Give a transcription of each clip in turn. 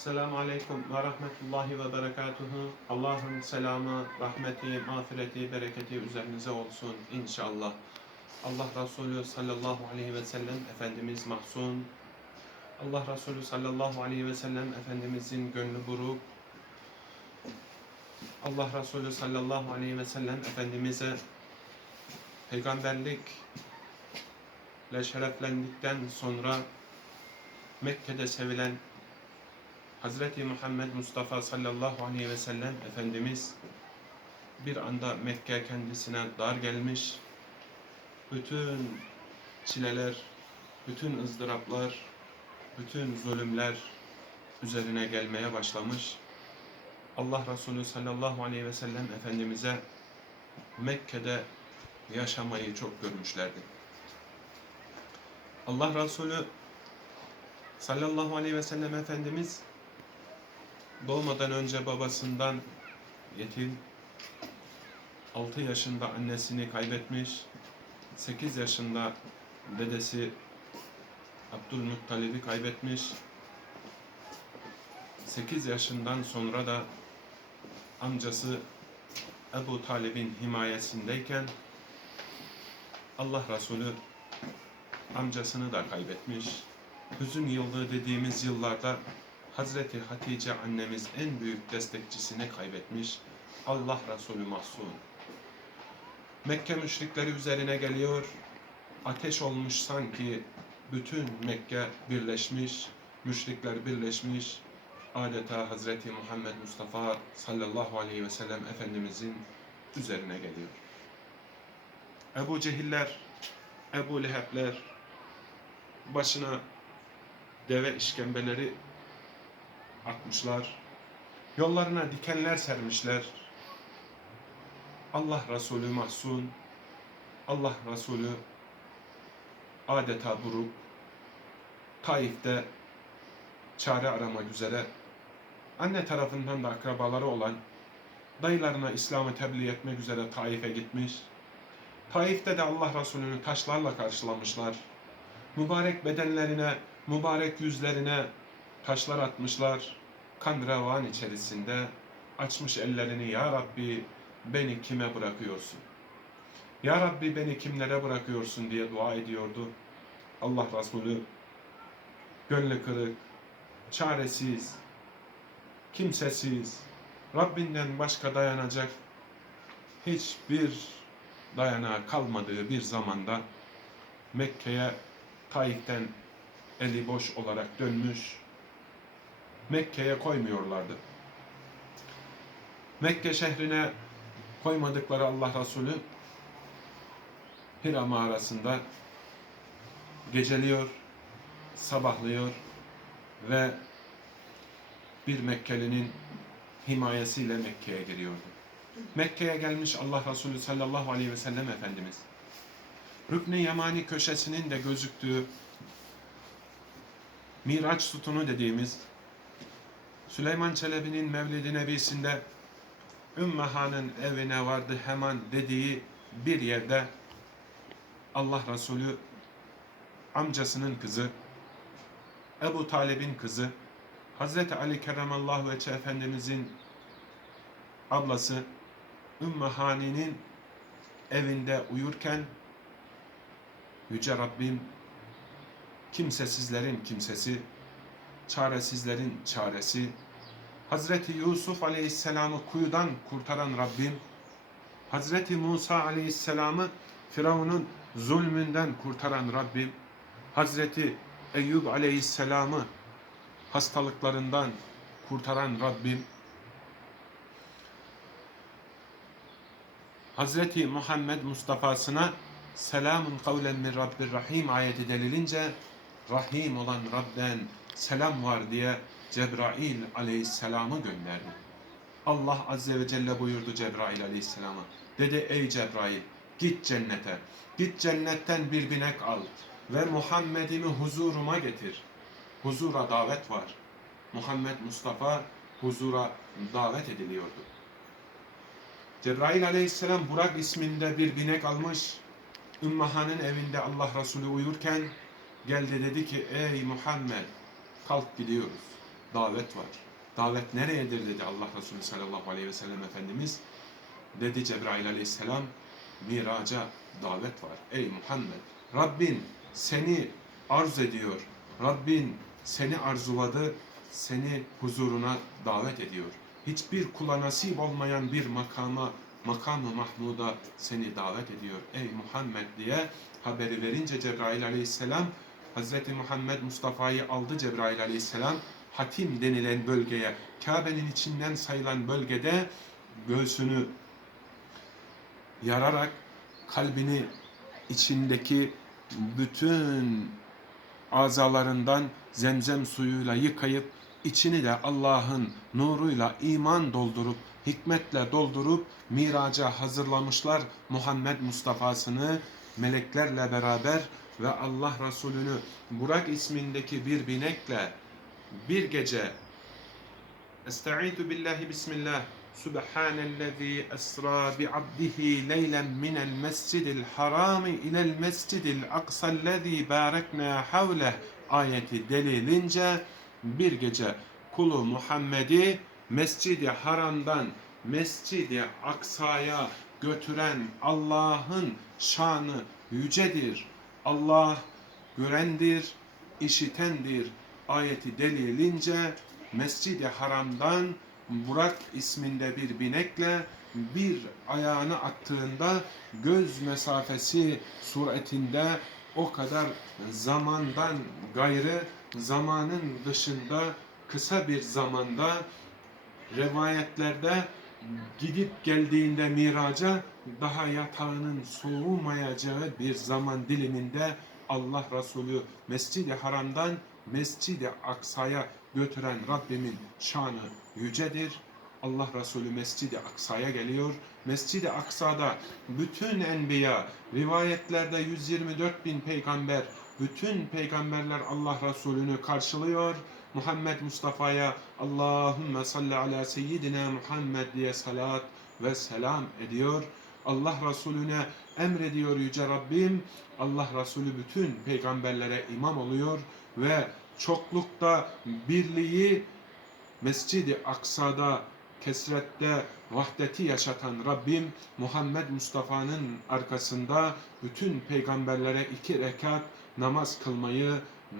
Selamun Aleyküm ve Rahmetullahi ve Berekatuhu. Allah'ın selamı, rahmeti, mağfireti, bereketi üzerinize olsun inşallah. Allah Resulü sallallahu aleyhi ve sellem Efendimiz mahzun. Allah Resulü sallallahu aleyhi ve sellem Efendimizin gönlü buruk. Allah Resulü sallallahu aleyhi ve sellem Efendimiz'e peygamberlik ile şereflendikten sonra Mekke'de sevilen Hazreti Muhammed Mustafa sallallahu aleyhi ve sellem Efendimiz bir anda Mekke kendisine dar gelmiş. Bütün çileler, bütün ızdıraplar, bütün zulümler üzerine gelmeye başlamış. Allah Resulü sallallahu aleyhi ve sellem Efendimiz'e Mekke'de yaşamayı çok görmüşlerdi. Allah Resulü sallallahu aleyhi ve sellem Efendimiz doğmadan önce babasından yetim, 6 yaşında annesini kaybetmiş, 8 yaşında dedesi Abdülmuttalib'i kaybetmiş, 8 yaşından sonra da amcası Ebu Talib'in himayesindeyken Allah Resulü amcasını da kaybetmiş. Hüzün yıllığı dediğimiz yıllarda Hazreti Hatice annemiz en büyük destekçisini kaybetmiş. Allah Resulü mahzun. Mekke müşrikleri üzerine geliyor. Ateş olmuş sanki bütün Mekke birleşmiş, müşrikler birleşmiş. Adeta Hazreti Muhammed Mustafa sallallahu aleyhi ve sellem Efendimizin üzerine geliyor. Ebu Cehiller, Ebu Lehebler başına deve işkembeleri atmışlar. Yollarına dikenler sermişler. Allah Resulü mahzun, Allah Resulü adeta buruk, Taif'te çare aramak üzere anne tarafından da akrabaları olan dayılarına İslam'ı tebliğ etmek üzere Taif'e gitmiş. Taif'te de Allah Resulü'nü taşlarla karşılamışlar. Mübarek bedenlerine, mübarek yüzlerine taşlar atmışlar. Kan revan içerisinde açmış ellerini Ya Rabbi beni kime bırakıyorsun? Ya Rabbi beni kimlere bırakıyorsun diye dua ediyordu. Allah Resulü gönlü kırık, çaresiz, kimsesiz, Rabbinden başka dayanacak hiçbir dayanağı kalmadığı bir zamanda Mekke'ye Taif'ten eli boş olarak dönmüş, Mekke'ye koymuyorlardı. Mekke şehrine koymadıkları Allah Resulü Hira mağarasında geceliyor, sabahlıyor ve bir Mekkelinin himayesiyle Mekke'ye giriyordu. Mekke'ye gelmiş Allah Resulü sallallahu aleyhi ve sellem Efendimiz. Rükn-i köşesinin de gözüktüğü Miraç sütunu dediğimiz Süleyman Çelebi'nin Mevlid-i Nebisi'nde Ümmehan'ın evine vardı hemen dediği bir yerde Allah Resulü amcasının kızı Ebu Talib'in kızı Hazreti Ali Kerramallahu Veçhe Efendimizin ablası Ümmü Hani'nin evinde uyurken Yüce Rabbim kimsesizlerin kimsesi, çaresizlerin çaresi, Hazreti Yusuf Aleyhisselam'ı kuyudan kurtaran Rabbim, Hazreti Musa Aleyhisselam'ı Firavun'un zulmünden kurtaran Rabbim, Hazreti Eyyub Aleyhisselam'ı hastalıklarından kurtaran Rabbim, Hazreti Muhammed Mustafa'sına selamun kavlen min Rabbir Rahim ayeti delilince Rahim olan Rab'den selam var diye Cebrail aleyhisselamı gönderdi. Allah azze ve celle buyurdu Cebrail aleyhisselama. Dedi ey Cebrail git cennete. Git cennetten bir binek al ve Muhammed'imi huzuruma getir. Huzura davet var. Muhammed Mustafa huzura davet ediliyordu. Cebrail aleyhisselam Burak isminde bir binek almış. Ümmahan'ın evinde Allah Resulü uyurken geldi dedi ki ey Muhammed kalk gidiyoruz. davet var. Davet nereyedir dedi Allah Resulü sallallahu aleyhi ve sellem Efendimiz. Dedi Cebrail aleyhisselam, miraca davet var. Ey Muhammed, Rabbin seni arz ediyor. Rabbin seni arzuladı, seni huzuruna davet ediyor. Hiçbir kula nasip olmayan bir makama, makamı Mahmud'a seni davet ediyor. Ey Muhammed diye haberi verince Cebrail aleyhisselam, Hazreti Muhammed Mustafa'yı aldı Cebrail aleyhisselam, Hatim denilen bölgeye, Kabe'nin içinden sayılan bölgede göğsünü yararak kalbini içindeki bütün azalarından zemzem suyuyla yıkayıp içini de Allah'ın nuruyla iman doldurup hikmetle doldurup miraca hazırlamışlar Muhammed Mustafa'sını meleklerle beraber ve Allah Resulü'nü Burak ismindeki bir binekle bir gece Estaizu billahi bismillah Subhanellezi esra bi abdihi leylen minel mescidil harami ilel mescidil aksallezi barekna havleh ayeti delilince bir gece kulu Muhammed'i Mescidi Haram'dan Mescidi Aksa'ya götüren Allah'ın şanı yücedir. Allah görendir, işitendir. Ayeti delilince Mescidi Haram'dan Burak isminde bir binekle bir ayağını attığında göz mesafesi suretinde o kadar zamandan gayrı zamanın dışında kısa bir zamanda rivayetlerde gidip geldiğinde miraca daha yatağının soğumayacağı bir zaman diliminde Allah Resulü Mescid-i Haram'dan Mescid-i Aksa'ya götüren Rabbimin şanı yücedir. Allah Resulü Mescid-i Aksa'ya geliyor. Mescid-i Aksa'da bütün enbiya, rivayetlerde 124 bin peygamber, bütün peygamberler Allah Resulü'nü karşılıyor. Muhammed Mustafa'ya Allahümme salli ala seyyidina Muhammed diye salat ve selam ediyor. Allah Resulüne emrediyor Yüce Rabbim. Allah Resulü bütün peygamberlere imam oluyor ve çoklukta birliği Mescid-i Aksa'da kesrette vahdeti yaşatan Rabbim Muhammed Mustafa'nın arkasında bütün peygamberlere iki rekat namaz kılmayı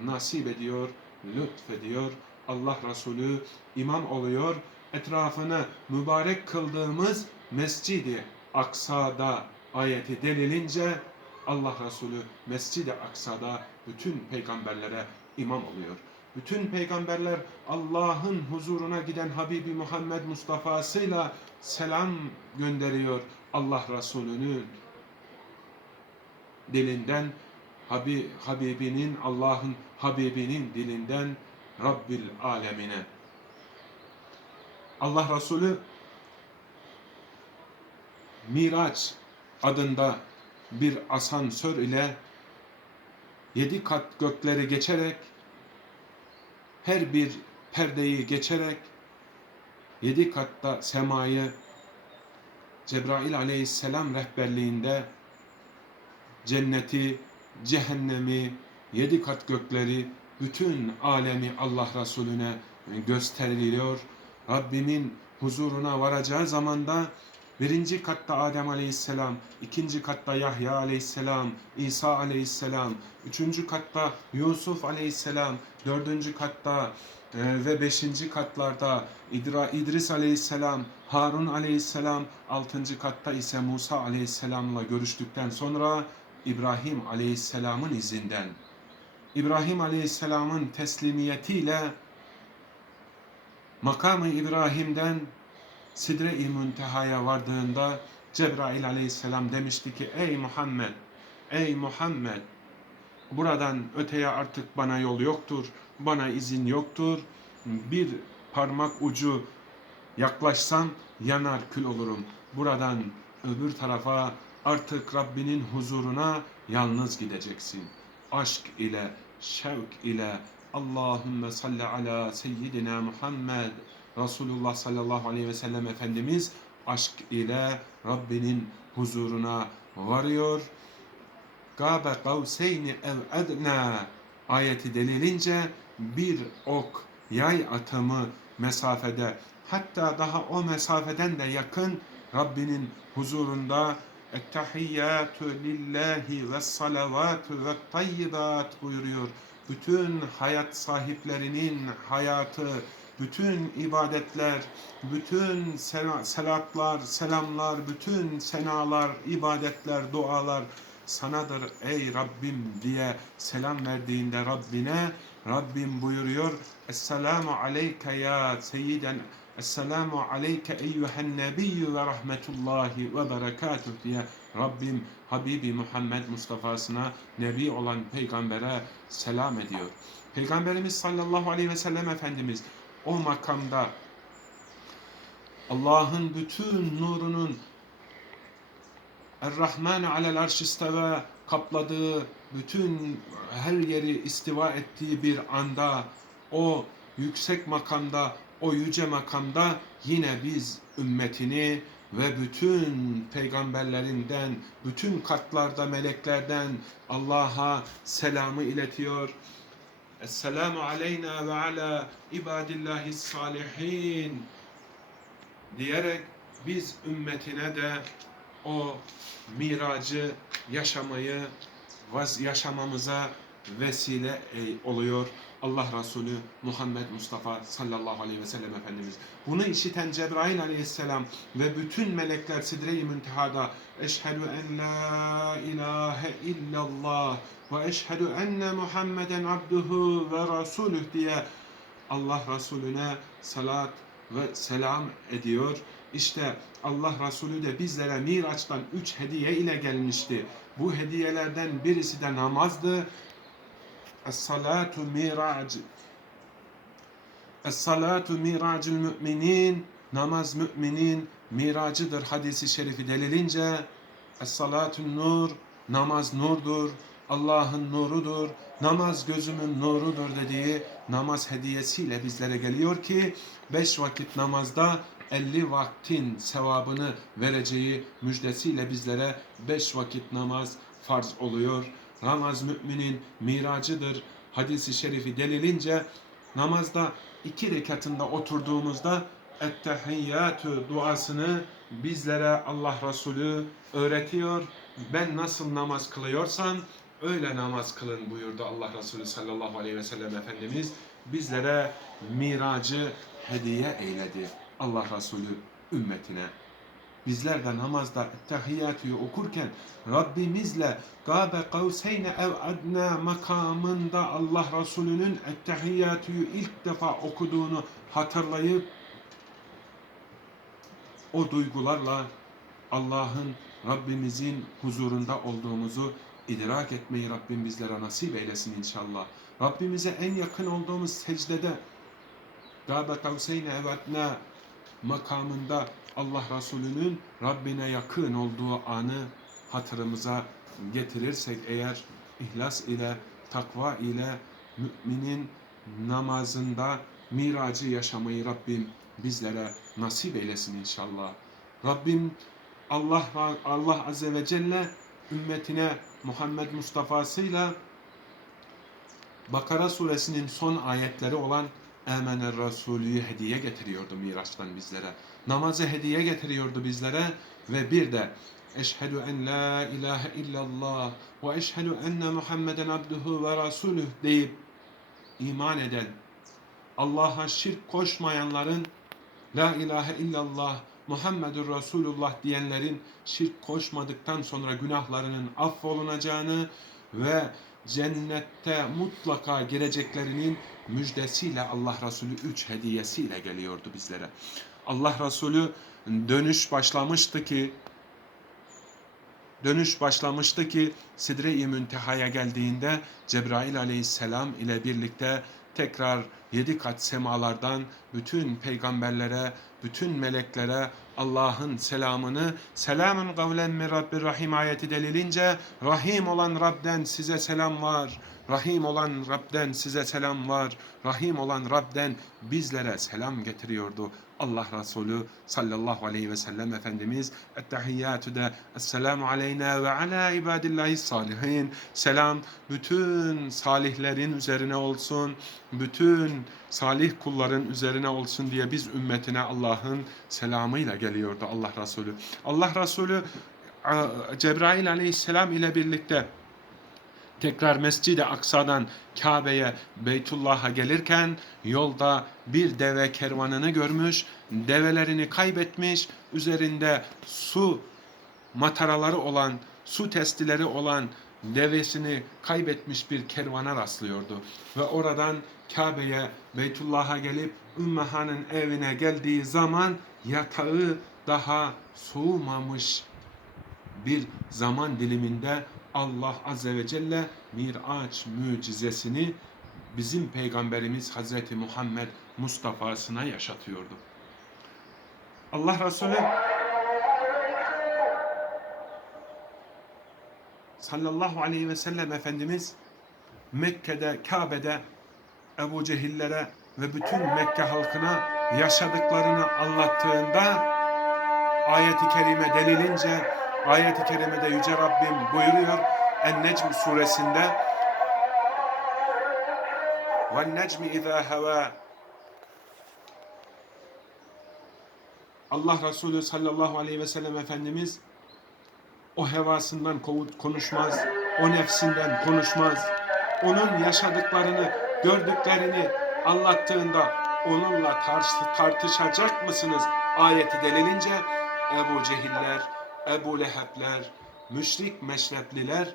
nasip ediyor, lütfediyor. Allah Resulü imam oluyor. Etrafını mübarek kıldığımız Mescid-i Aksa'da ayeti delilince Allah Resulü Mescid-i Aksa'da bütün peygamberlere imam oluyor. Bütün peygamberler Allah'ın huzuruna giden Habibi Muhammed Mustafa'sıyla selam gönderiyor Allah Resulü'nün dilinden Habib, Habibinin Allah'ın Habibinin dilinden Rabbil alemine. Allah Resulü Miraç adında bir asansör ile yedi kat gökleri geçerek her bir perdeyi geçerek yedi katta semayı Cebrail aleyhisselam rehberliğinde cenneti, cehennemi, yedi kat gökleri, bütün alemi Allah Resulüne gösteriliyor. Rabbimin huzuruna varacağı zamanda birinci katta Adem aleyhisselam, ikinci katta Yahya aleyhisselam, İsa aleyhisselam, üçüncü katta Yusuf aleyhisselam, dördüncü katta e, ve beşinci katlarda İdra, İdris aleyhisselam, Harun aleyhisselam, altıncı katta ise Musa aleyhisselamla görüştükten sonra İbrahim aleyhisselamın izinden, İbrahim aleyhisselamın teslimiyetiyle makamı İbrahim'den Sidre-i Münteha'ya vardığında Cebrail aleyhisselam demişti ki ey Muhammed, ey Muhammed buradan öteye artık bana yol yoktur, bana izin yoktur. Bir parmak ucu yaklaşsam yanar kül olurum. Buradan öbür tarafa artık Rabbinin huzuruna yalnız gideceksin. Aşk ile, şevk ile Allahümme salli ala seyyidina Muhammed Resulullah sallallahu aleyhi ve sellem Efendimiz aşk ile Rabbinin huzuruna varıyor. Gabe kavseyni ev edna ayeti delilince bir ok yay atımı mesafede hatta daha o mesafeden de yakın Rabbinin huzurunda Ettehiyyatü lillahi ve salavatü ve tayyibat buyuruyor. Bütün hayat sahiplerinin hayatı, bütün ibadetler, bütün selatlar, selamlar, bütün senalar, ibadetler, dualar sanadır ey Rabbim diye selam verdiğinde Rabbine Rabbim buyuruyor Esselamu aleyke ya seyyiden Esselamu aleyke eyyühen nebiyyü ve rahmetullahi ve berekatuh diye Rabbim Habibi Muhammed Mustafa'sına Nebi olan peygambere selam ediyor. Peygamberimiz sallallahu aleyhi ve sellem Efendimiz o makamda Allah'ın bütün nurunun Er-Rahman alel arş isteve kapladığı bütün her yeri istiva ettiği bir anda o yüksek makamda o yüce makamda yine biz ümmetini ve bütün peygamberlerinden, bütün katlarda meleklerden Allah'a selamı iletiyor. Esselamu aleyna ve ala ibadillahi salihin diyerek biz ümmetine de o miracı yaşamayı yaşamamıza vesile e, oluyor. Allah Resulü Muhammed Mustafa sallallahu aleyhi ve sellem Efendimiz. Bunu işiten Cebrail aleyhisselam ve bütün melekler Sidre-i Münteha'da Eşhedü en la ilahe illallah ve eşhedü enne Muhammeden abduhu ve rasuluh diye Allah Resulüne salat ve selam ediyor. İşte Allah Resulü de bizlere Miraç'tan üç hediye ile gelmişti. Bu hediyelerden birisi de namazdı. Es-salatu mirac. Es-salatu miracül müminin. Namaz müminin miracıdır hadisi şerifi delilince. Es-salatu nur. Namaz nurdur. Allah'ın nurudur. Namaz gözümün nurudur dediği namaz hediyesiyle bizlere geliyor ki beş vakit namazda 50 vaktin sevabını vereceği müjdesiyle bizlere beş vakit namaz farz oluyor. Namaz müminin miracıdır. Hadisi şerifi delilince namazda iki rekatında oturduğumuzda Ettehiyyatü duasını bizlere Allah Resulü öğretiyor. Ben nasıl namaz kılıyorsam öyle namaz kılın buyurdu Allah Resulü sallallahu aleyhi ve sellem Efendimiz. Bizlere miracı hediye eyledi Allah Resulü ümmetine. Bizler de namazda ettehiyyatü okurken Rabbimizle Gabe kavseyne ev adna makamında Allah Resulü'nün ettehiyyatüyü ilk defa okuduğunu hatırlayıp o duygularla Allah'ın Rabbimizin huzurunda olduğumuzu idrak etmeyi Rabbim bizlere nasip eylesin inşallah. Rabbimize en yakın olduğumuz secdede Gabe kavseyne ev adna makamında Allah Resulü'nün Rabbine yakın olduğu anı hatırımıza getirirsek eğer ihlas ile, takva ile müminin namazında miracı yaşamayı Rabbim bizlere nasip eylesin inşallah. Rabbim Allah Allah Azze ve Celle ümmetine Muhammed Mustafa'sıyla Bakara suresinin son ayetleri olan Emener Resulü'yü hediye getiriyordu Miraç'tan bizlere. Namazı hediye getiriyordu bizlere ve bir de Eşhedü en la ilahe illallah ve eşhedü enne Muhammeden abduhu ve rasuluh deyip iman eden Allah'a şirk koşmayanların La ilahe illallah Muhammedur Resulullah diyenlerin şirk koşmadıktan sonra günahlarının affolunacağını ve cennette mutlaka gireceklerinin müjdesiyle Allah Resulü üç hediyesiyle geliyordu bizlere. Allah Resulü dönüş başlamıştı ki dönüş başlamıştı ki Sidre-i Münteha'ya geldiğinde Cebrail aleyhisselam ile birlikte tekrar yedi kat semalardan bütün peygamberlere, bütün meleklere Allah'ın selamını selamun kavlen min Rabbir Rahim ayeti delilince Rahim olan Rab'den size selam var. Rahim olan Rab'den size selam var. Rahim olan Rab'den bizlere selam getiriyordu Allah Resulü sallallahu aleyhi ve sellem Efendimiz Ettehiyyatü de Esselamu aleyna ve ala ibadillahi salihin Selam bütün salihlerin üzerine olsun, bütün salih kulların üzerine olsun diye biz ümmetine Allah'ın selamıyla geliyordu Allah Resulü. Allah Resulü Cebrail aleyhisselam ile birlikte tekrar Mescid-i Aksa'dan Kabe'ye, Beytullah'a gelirken yolda bir deve kervanını görmüş, develerini kaybetmiş, üzerinde su mataraları olan, su testileri olan devesini kaybetmiş bir kervana rastlıyordu. Ve oradan Kabe'ye, Beytullah'a gelip Ümmehan'ın evine geldiği zaman yatağı daha soğumamış bir zaman diliminde Allah Azze ve Celle Miraç mucizesini bizim Peygamberimiz Hazreti Muhammed Mustafa'sına yaşatıyordu. Allah Resulü sallallahu aleyhi ve sellem Efendimiz Mekke'de, Kabe'de Ebu Cehillere ve bütün Mekke halkına yaşadıklarını anlattığında ayeti kerime delilince ayeti kerimede Yüce Rabbim buyuruyor En-Necm suresinde وَالنَّجْمِ اِذَا هَوَى Allah Resulü sallallahu aleyhi ve sellem Efendimiz o hevasından kovu- konuşmaz, o nefsinden konuşmaz. Onun yaşadıklarını, gördüklerini anlattığında onunla tar- tartışacak mısınız? Ayeti delilince Ebu Cehiller, Ebu Lehebler, müşrik meşrepliler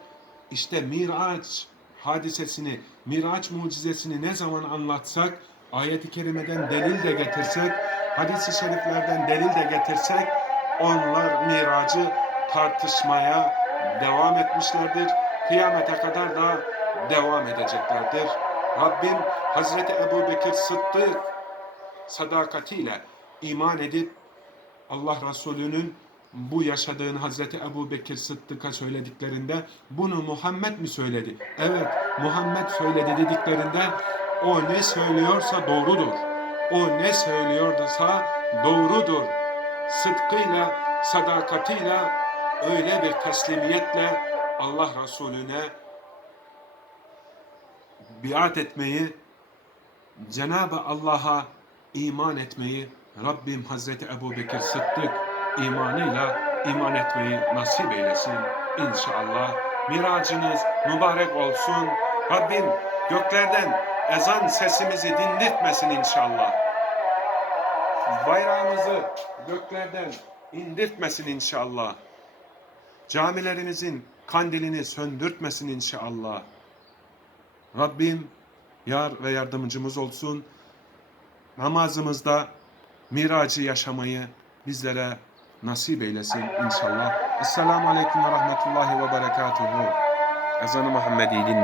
işte Miraç hadisesini, Miraç mucizesini ne zaman anlatsak, ayeti kerimeden delil de getirsek, hadis-i şeriflerden delil de getirsek, onlar Miracı tartışmaya devam etmişlerdir. Kıyamete kadar da devam edeceklerdir. Rabbim Hazreti Ebu Bekir Sıddık sadakatiyle iman edip Allah Resulü'nün bu yaşadığını Hazreti Ebu Bekir Sıddık'a söylediklerinde bunu Muhammed mi söyledi? Evet Muhammed söyledi dediklerinde o ne söylüyorsa doğrudur. O ne söylüyorsa doğrudur. Sıdkıyla, sadakatiyle öyle bir teslimiyetle Allah Resulüne biat etmeyi, Cenab-ı Allah'a iman etmeyi Rabbim Hazreti Ebu Bekir Sıddık imanıyla iman etmeyi nasip eylesin inşallah. Miracınız mübarek olsun. Rabbim göklerden ezan sesimizi dindirtmesin inşallah. Bayrağımızı göklerden indirtmesin inşallah. Camilerinizin kandilini söndürtmesin inşallah. Rabbim yar ve yardımcımız olsun. Namazımızda miracı yaşamayı bizlere nasip eylesin inşallah. Esselamu Aleyküm ve Rahmetullahi ve Berekatuhu. Ezanı Muhammedi dinle.